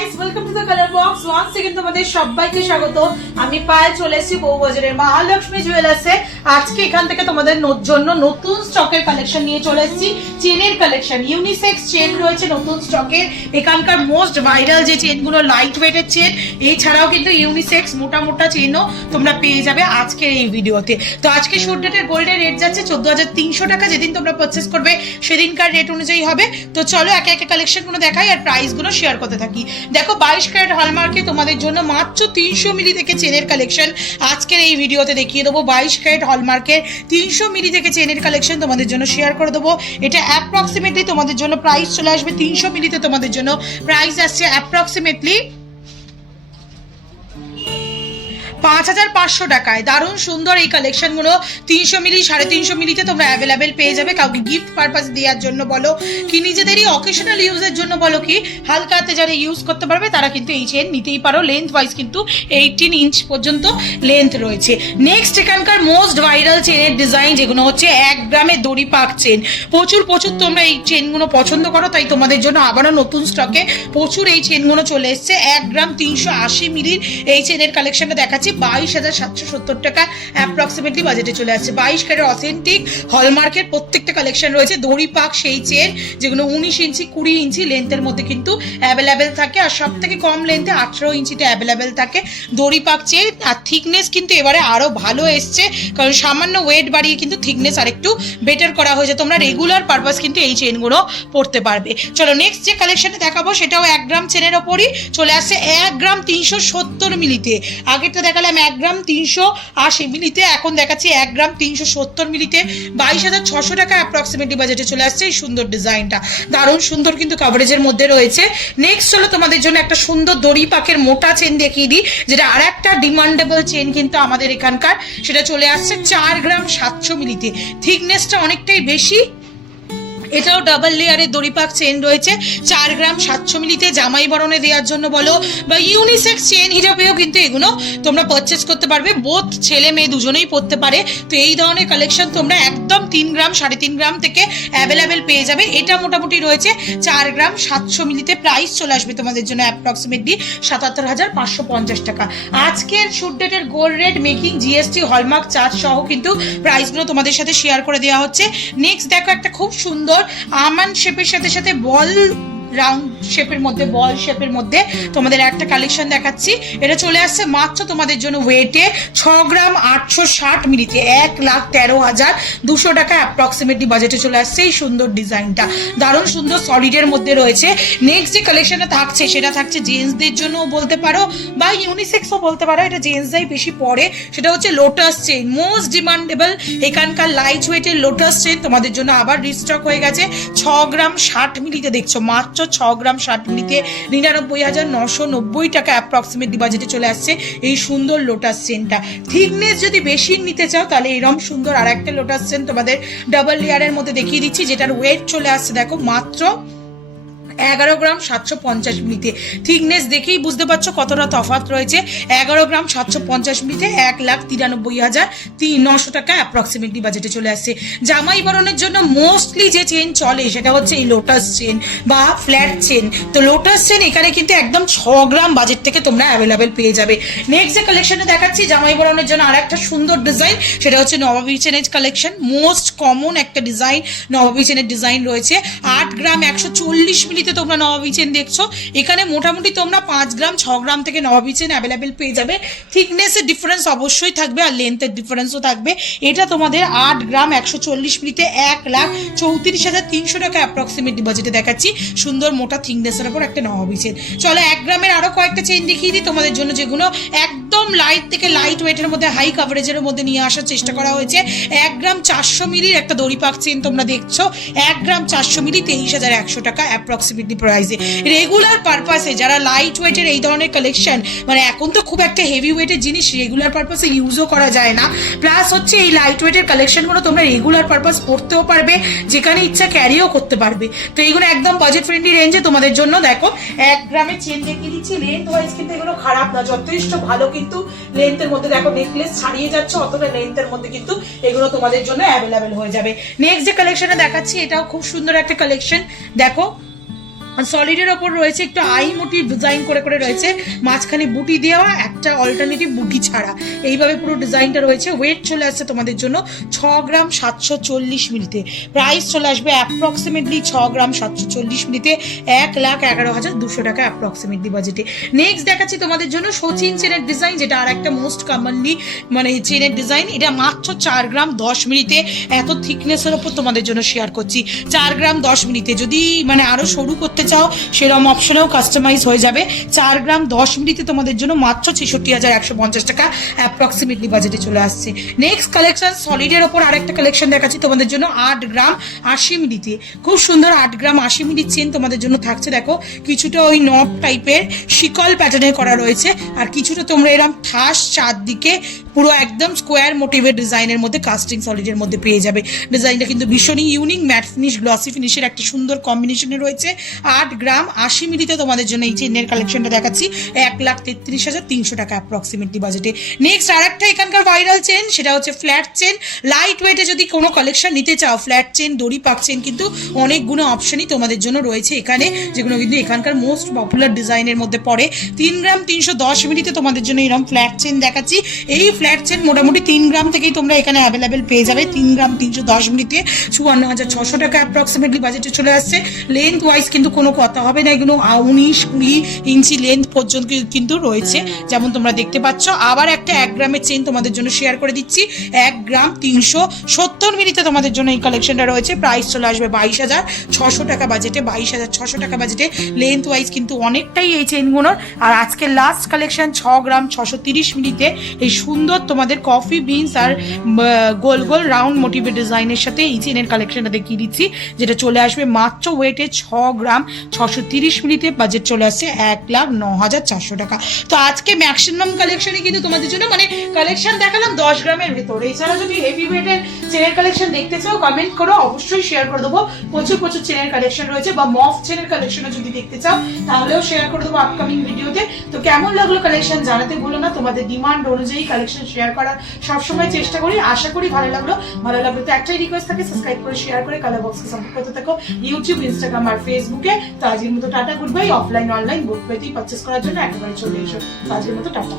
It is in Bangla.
Guys, welcome to the colour box. Once second তোমাদের সবাইকে স্বাগত। আমি পায়েল চলে এসেছি বউবাজারের মহালক্ষ্মী জুয়েলার্সে। আজকে এখান থেকে তোমাদের জন্য নতুন স্টকের কালেকশন নিয়ে চলে এসেছি। চেনের কালেকশন, ইউনিসেক্স চেন রয়েছে নতুন স্টকের। এখানকার মোস্ট ভাইরাল যে চেনগুলো লাইট ওয়েটের চেন, এছাড়াও কিন্তু ইউনিসেক্স মোটা মোটা চেনও তোমরা পেয়ে যাবে আজকের এই ভিডিওতে। তো আজকে শুট ডেটের গোল্ডের রেট যাচ্ছে 14,300 টাকা। যেদিন তোমরা পারচেস করবে সেদিনকার রেট অনুযায়ী হবে। তো চলো একে একে কালেকশনগুলো দেখাই আর প্রাইসগুলো শেয়ার করতে থাকি। দেখো 22 ক্যারেট হলমার্কে তোমাদের জন্য মাত্র 300 মিলি থেকে চেনের কালেকশন আজকের এই ভিডিওতে দেখিয়ে দেবো। 22 ক্যারেট হলমার্কের 300 মিলি থেকে চেনের কালেকশন তোমাদের জন্য শেয়ার করে দেবো। এটা অ্যাপ্রক্সিমেটলি তোমাদের জন্য প্রাইস চলে আসবে 300 মিলিতে তোমাদের জন্য প্রাইস আসছে অ্যাপ্রক্সিমেটলি 5,500 টাকায়। দারুণ সুন্দর এই কালেকশনগুলো 300 মিলি 350 মিলিতে তোমরা অ্যাভেলেবেল পেয়ে যাবে। কাউকে গিফট পারপাস দেওয়ার জন্য বলো কি নিজেদেরই অকেশনাল ইউজের জন্য বলো কি হালকাতে যারা ইউজ করতে পারবে তারা কিন্তু এই চেন নিতেই পারো। লেন্থ ওয়াইজ কিন্তু 18 ইঞ্চ পর্যন্ত লেন্থ রয়েছে। নেক্সট এখানকার মোস্ট ভাইরাল চেনের ডিজাইন যেগুলো হচ্ছে 1 গ্রামের দড়ি পাক চেন। প্রচুর তোমরা এই চেনগুলো পছন্দ করো, তাই তোমাদের জন্য আবারও নতুন স্টকে প্রচুর এই চেনগুলো চলে এসছে। 1 গ্রাম 380 মিলির এই চেনের কালেকশনটা দেখাচ্ছি 22,770 টাকা অ্যাপ্রক্সিমেটলি বাজেটে চলে আসছে। 22 ক্যারেট অথেন্টিক হলমার্কের প্রত্যেকটা কালেকশন রয়েছে। দড়ি পাক সেই চেন যেগুলো 19 ইঞ্চি 20 ইঞ্চি লেন্থের মধ্যে কিন্তু অ্যাভেলেবেল থাকে, আর সব থেকে কম লেন্থে 18 ইঞ্চিতে অ্যাভেলেবেল থাকে দড়ি পাক চেন। আর থিকনেস কিন্তু এবারে আরো ভালো এসছে, কারণ সামান্য ওয়েট বাড়িয়ে কিন্তু থিকনেস আরেকটু বেটার করা হয়েছে। তোমরা রেগুলার পারপাস কিন্তু এই চেনগুলো পড়তে পারবে। চলো নেক্সট যে কালেকশনে দেখাবো সেটাও 1 গ্রাম চেনের ওপরই চলে আসছে 1 গ্রাম 370 মিলিতে। আগেরটা দেখালাম 1 গ্রাম 380 মিলিতে, এখন দেখাচ্ছি 1 গ্রাম 370 মিলিতে 22,600 টাকা অ্যাপ্রক্সিমেটলি বাজেটে চলে আসছে এই সুন্দর ডিজাইনটা। দারুণ সুন্দর কিন্তু কাভারেজের মধ্যে রয়েছে। নেক্সট হলো তোমাদের জন্য একটা সুন্দর দড়ি পাকের মোটা চেন দেখিয়ে দিই, যেটা আর একটা ডিমান্ডেবল চেন কিন্তু আমাদের এখানকার। সেটা চলে আসছে 4 গ্রাম 700 মিলিতে। থিকনেসটা অনেকটাই বেশি। এটাও ডাবল লেয়ারের দড়িপাক চেন রয়েছে 4 গ্রাম 700 মিলিতে। জামাই বরণে দেওয়ার জন্য বলো বা ইউনিসেক্স চেন হিসাবেও কিন্তু এগুলো তোমরা পারচেস করতে পারবে। বোথ ছেলে মেয়ে দুজনেই পড়তে পারে। তো এই ধরনের কালেকশন তোমরা একদম 3 গ্রাম 3.5 গ্রাম থেকে অ্যাভেলেবেল পেয়ে যাবে। এটা মোটামুটি রয়েছে 4 গ্রাম 700 মিলিতে। প্রাইস চলে আসবে তোমাদের জন্য অ্যাপ্রক্সিমেটলি 77,550 টাকা। আজকের শুট ডেটের gold rate making GST hallmark charge সহ কিন্তু প্রাইসগুলো তোমাদের সাথে শেয়ার করে দেওয়া হচ্ছে। নেক্সট দেখো একটা খুব সুন্দর আমান শেপের সাথে সাথে বল রাউন্ড শেপের মধ্যে বল শেপের মধ্যে তোমাদের একটা কালেকশন দেখাচ্ছি। এটা চলে আসছে মাত্র তোমাদের জন্য ওয়েটে 6 গ্রাম 860 মিলিতে 1,13,200 টাকা অ্যাপ্রক্সিমেটলি বাজেটে চলে আসছে এই সুন্দর ডিজাইনটা। দারুণ সুন্দর সলিডের মধ্যে রয়েছে। নেক্সট যে কালেকশনটা থাকছে সেটা থাকছে জেন্টসদের জন্য বলতে পারো বা ইউনিসেক্সও বলতে পারো। এটা জেন্টসরাই বেশি পরে। সেটা হচ্ছে লোটাস চেন, মোস্ট ডিমান্ডেবল এখানকার লাইট ওয়েটের লোটাস চেন তোমাদের জন্য আবার রিস্টক হয়ে গেছে। 6 গ্রাম 60 মিলিতে দেখছো, মাত্র 6 গ্রাম 60 মিলিতে 99,990 টাকা অ্যাপ্রক্সিমেটলি বাজেটে চলে আসছে এই সুন্দর লোটাস চেনটা। থিকনেস যদি বেশি নিতে চাও তাহলে এরকম সুন্দর আর একটা লোটাস চেন তোমাদের ডাবল লেয়ারের মধ্যে দেখিয়ে দিচ্ছি, যেটার ওয়েট চলে আসছে দেখো মাত্র 11 গ্রাম 750 মিলিতে। থিকনেস দেখেই বুঝতে পারছো কতটা তফাৎ রয়েছে। 11 গ্রাম 750 মিলিতে 1,93,900 টাকা অ্যাপ্রক্সিমেটলি বাজেটে চলে আসছে। জামাই বরণের জন্য মোস্টলি যে চেন চলে সেটা হচ্ছে এই লোটাস চেন বা ফ্ল্যাট চেন। তো লোটাস চেন এখানে কিন্তু একদম 6 গ্রাম বাজেট থেকে তোমরা অ্যাভেলেবেল পেয়ে যাবে। নেক্সট যে কালেকশনে দেখাচ্ছি জামাই বরণের জন্য আর একটা সুন্দর ডিজাইন, সেটা হচ্ছে নবাবী চেনের কালেকশন। মোস্ট কমন একটা ডিজাইন নবাবী চেনের ডিজাইন রয়েছে। 8 গ্রাম 140 মিলিতে তোমরা নবাবী চেন দেখছো। এখানে মোটামুটি তোমরা 5 গ্রাম 6 গ্রাম থেকে নবাবী চেন অ্যাভেলেবেল পেয়ে যাবে। থিকনেসের ডিফারেন্স অবশ্যই থাকবে আর লেন্থের ডিফারেন্সও থাকবে। এটা তোমাদের 8 গ্রাম 140 মিলিতে 1,34,300 টাকা অ্যাপ্রক্সিমেটলি বাজেটে দেখাচ্ছি সুন্দর মোটা থিকনেসের উপর একটা নবাবী চেন। চলো 1 গ্রামের আরো কয়েকটা চেন দেখিয়ে দিই তোমাদের জন্য, যেগুলো একদম লাইট থেকে লাইট ওয়েটের মধ্যে হাই কাভারেজের মধ্যে নিয়ে আসার চেষ্টা করা হয়েছে। 1 গ্রাম 400 মিলির একটা দড়িপাক চেন তোমরা দেখছো। 1 গ্রাম 400 মিলি 23,100 টাকা অ্যাপ্রক্সিমেটলি প্রাইসে। রেগুলার পারপাসে যারা লাইট ওয়েটের এই ধরনের কালেকশন, মানে এখন তো খুব একটা হেভি ওয়েটের জিনিস রেগুলার পারপাসে ইউজও করা যায় না, প্লাস হচ্ছে এই লাইট ওয়েটের কালেকশনগুলো তোমরা রেগুলার পারপাস পড়তেও পারবে, যেখানে ইচ্ছা ক্যারিও করতে পারবে। তো এইগুলো একদম বাজেট ফ্রেন্ডলি রেঞ্জে তোমাদের জন্য। দেখো 1 গ্রামের চেন দেখিয়ে দিচ্ছি। লেন্থ ওয়াইজ কিন্তু এগুলো খারাপ না, যথেষ্ট ভালো কিন্তু লেন্থের মধ্যে। দেখো নেকলেস ছাড়িয়ে যাচ্ছে অতটা লেন্থের মধ্যে কিন্তু এগুলো তোমাদের জন্য অ্যাভেলেবেল হয়ে যাবে। নেক্সট যে কালেকশনে দেখাচ্ছি এটাও খুব সুন্দর একটা কালেকশন। দেখো আর সলিডের ওপর রয়েছে একটু আই মোটিভ ডিজাইন করে করে রয়েছে, মাঝখানে বুটি দেওয়া, একটা অল্টারনেটিভ বুটি ছাড়া, এইভাবে পুরো ডিজাইনটা রয়েছে। ওয়েট চলে আসছে তোমাদের জন্য 6 গ্রাম 740 মিলিতে। প্রাইস চলে আসবে অ্যাপ্রক্সিমেটলি 6 গ্রাম 740 মিলিতে 1,11,200 টাকা অ্যাপ্রক্সিমেটলি বাজেটে। নেক্সট দেখাচ্ছি তোমাদের জন্য সচিন চেনের ডিজাইন, যেটা আর একটা মোস্ট কমনলি মানে চেনের ডিজাইন। এটা মাত্র 4 গ্রাম 10 মিলিতে, এত থিকনেসের ওপর তোমাদের জন্য শেয়ার করছি। 4 গ্রাম 10 মিলিতে, যদি মানে আরো সরু করতে চাও সেরকম অপশনেও কাস্টমাইজ হয়ে যাবে। 4 গ্রাম 10 মিলিতে তোমাদের জন্য মাত্র 66,150 টাকা অ্যাপ্রক্সিমেটলি বাজেটে চলে আসছে। নেক্সট কালেকশন সলিডের ওপর আরেকটা কালেকশন দেখাচ্ছি তোমাদের জন্য 8 গ্রাম 80 মিলিতে। খুব সুন্দর 8 গ্রাম 80 মিলির চেন তোমাদের জন্য থাকছে। দেখো কিছুটা ওই নট টাইপের শিকল প্যাটার্নে করা রয়েছে, আর কিছুটা তোমরা এরকম ঠাস চারদিকে পুরো একদম স্কোয়ার মোটিভের ডিজাইনের মধ্যে কাস্টিং সলিডের মধ্যে পেয়ে যাবে। ডিজাইনটা কিন্তু ভীষণই ইউনিক, ম্যাট ফিনিশ গ্লসি ফিনিশের একটা সুন্দর কম্বিনেশনে রয়েছে। 8 গ্রাম 80 মিলিতে তোমাদের জন্য এই চেনের কালেকশনটা দেখাচ্ছি 1,33,300 টাকা অ্যাপ্রক্সিমেটলি বাজেটে। নেক্সট আরেকটা এখানকার ভাইরাল চেন, সেটা হচ্ছে ফ্ল্যাট চেন। লাইট ওয়েটে যদি কোনো কালেকশন নিতে চাও, ফ্ল্যাট চেন, দড়ি পাক চেন, কিন্তু অনেকগুলো অপশনই তোমাদের জন্য রয়েছে এখানে, যেগুলো কিন্তু এখানকার মোস্ট পপুলার ডিজাইনের মধ্যে পড়ে। 3 গ্রাম 310 মিলিতে তোমাদের জন্য এরকম ফ্ল্যাট চেন দেখাচ্ছি। এই ফ্ল্যাট চেন মোটামুটি 3 গ্রাম থেকেই তোমরা এখানে অ্যাভেলেবেল পেয়ে যাবে। 3 গ্রাম 310 মিলিতে 54,600 টাকা অ্যাপ্রক্সিমেটলি বাজেটে চলে আসছে। লেন্থ ওয়াইজ কিন্তু কোনো কথা হবে না, এগুলো 19-20 ইঞ্চি লেন্থ পর্যন্ত কিন্তু রয়েছে, যেমন তোমরা দেখতে পাচ্ছ। আবার একটা 1 গ্রামের চেন তোমাদের জন্য শেয়ার করে দিচ্ছি। 1 গ্রাম 370 মিলিতে তোমাদের জন্য এই কালেকশনটা রয়েছে। প্রাইস চলে আসবে 22,600 টাকা বাজেটে। 22,600 টাকা বাজেটে লেন্থ ওয়াইজ কিন্তু অনেকটাই এই চেনগুলোর। আর আজকে লাস্ট কালেকশন 6 গ্রাম 630 মিলিতে এই সুন্দর তোমাদের কফি বিনস আর গোল গোল রাউন্ড মোটিভের ডিজাইনের সাথে এই চেনের কালেকশনটা দেখিয়ে দিচ্ছি, যেটা চলে আসবে মাত্র ওয়েটে 6 গ্রাম 630 মিলিতে। বাজেট চলে আসছে 1,09,400 টাকা। তো আজকে ম্যাক্সিমাম কালেকশনই কিন্তু তোমাদের জন্য মানে কালেকশন দেখালাম 10 গ্রামের ভেতরে। এছাড়া যদি হেভি ওয়েটের চেনের কালেকশন দেখতে চাও কমেন্ট করো, অবশ্যই শেয়ার করে দেবো। প্রচুর প্রচুর চেনের কালেকশন রয়েছে, বা মফ চেনের কালেকশনও যদি দেখতে চাও তাহলেও শেয়ার করে দেবো আপকামিং ভিডিওতে। তো কেমন লাগলো কালেকশন জানাতে ভুলো না। তোমাদের ডিমান্ড অনুযায়ী কালেকশন শেয়ার করার সবসময় চেষ্টা করি। আশা করি ভালো লাগলো। ভালো লাগলো তো একটাই রিকোয়েস্ট থাকে, সাবস্ক্রাইব করে শেয়ার করে কালার বক্সকে সাপোর্ট করতে থাকো ইউটিউব, ইনস্টাগ্রাম আর ফেসবুকে। তো আজকের মতো tata, good bye. Offline online book পেতেই পারচেস করার জন্য একেবারে চলে এসো। তো আজকের মতো টাটা।